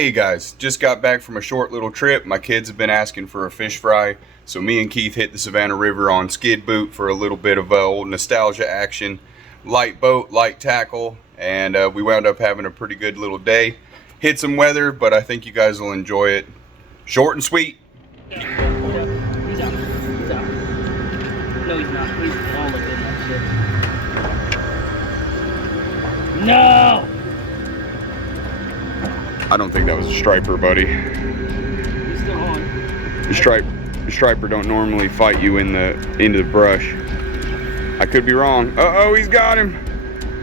Hey guys, just got back from a short little trip. My kids have been asking for a fish fry, so me and Keith hit the Savannah River on skid boot for a little bit of old nostalgia action. Light boat, light tackle, and we wound up having a pretty good little day. Hit some weather, but I think you guys will enjoy it. Short and sweet. He's out. He's out. No, he's not. He's all up in that shit. No! I don't think that was a striper, buddy. He's still on. The striper don't normally fight you into the brush. I could be wrong. Uh-oh, he's got him.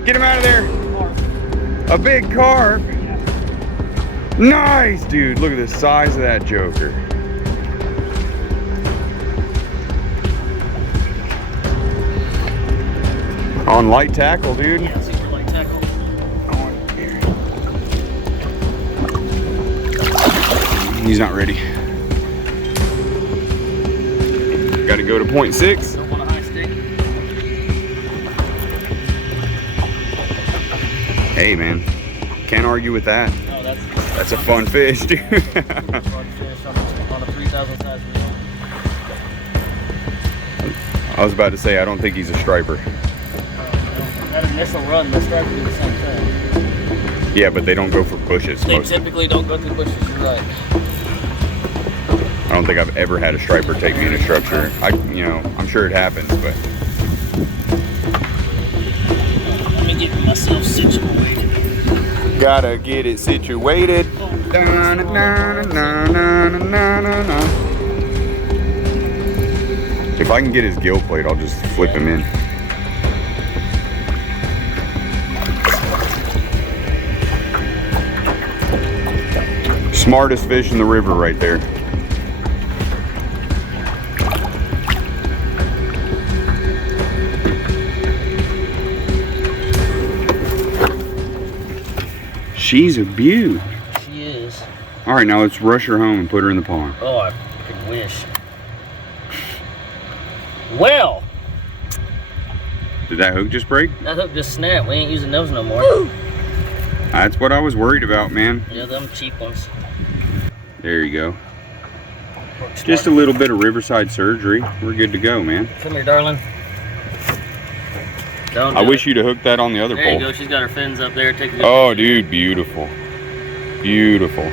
Get him out of there. Carp. A big carp. Yeah. Nice, dude. Look at the size of that joker. On light tackle, dude. Yeah, super light tackle. He's not ready. Got to go to 0.6. Don't want a high stick. Hey, man. Can't argue with that. No, That's a fun fish, dude. fun fish on a 3,000 size reel. I was about to say, I don't think he's a striper. That initial run, the striper do the same thing. Yeah, but they don't go for bushes. They typically don't go through bushes, you're right. I don't think I've ever had a striper take me in a structure. I'm sure it happens, but. Let me get myself situated. Gotta get it situated. If I can get his gill plate, I'll just flip him in. Smartest fish in the river right there. She's a beaut. She is. All right, now let's rush her home and put her in the pond. Oh, I could wish. Well, Did that hook just break? that hook just snapped. We ain't using those no more. That's what I was worried about, man. Yeah, them cheap ones. There you go. Just a little bit of riverside surgery. We're good to go, man. Come here, darling. I wish you'd have hooked that on the other there pole. There you go. She's got her fins up there. Take a good Oh, dude, beautiful. Beautiful.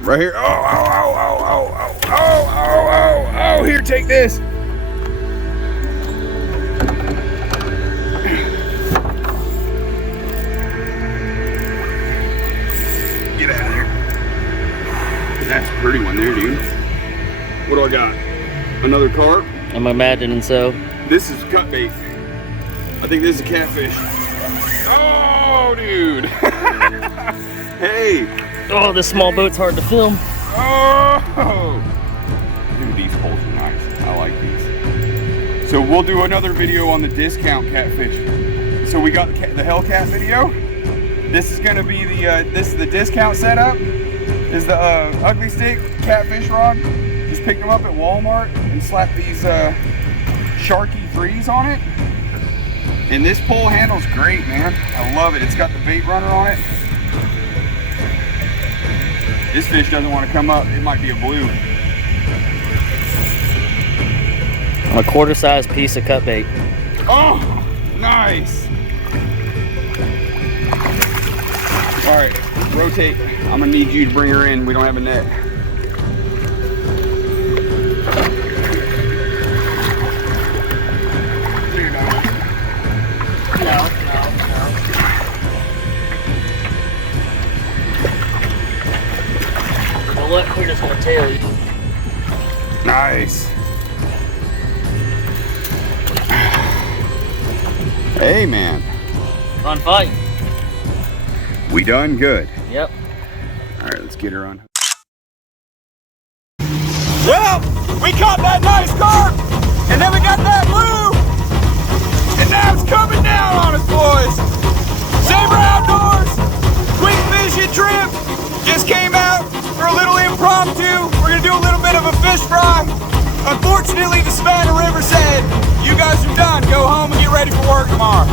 Right here. Oh, here, take this. Get out of there. That's a pretty one there, dude. What do I got? Another carp? I'm imagining so. This is cut bait. I think this is a catfish. Oh, dude. Hey. Oh, this small boat's hard to film. Oh. Dude, these poles are nice. I like these. So we'll do another video on the discount catfish. So we got the Hellcat video. This is gonna be this is the discount setup. Is the ugly stick catfish rod. Just picked them up at Walmart and slapped these Sharky 3s on it. And this pole handle's great, man. I love it. It's got the bait runner on it. This fish doesn't want to come up. It might be a blue. A quarter-size piece of cut bait. Oh, nice. All right, rotate. I'm gonna need you to bring her in. We don't have a net. What? We're just gonna tail you. Nice. Hey, man. Fun fight. We done good. Yep. All right, let's get her on. Well, we caught that nice carp, and then we got that blue, and now it's coming down on us, boys. Saber Outdoors, quick fishing trip, just came out for a little impromptu. We're gonna do a little bit of a fish fry. Unfortunately, the Savannah River said, you guys are done, go home and get ready for work tomorrow.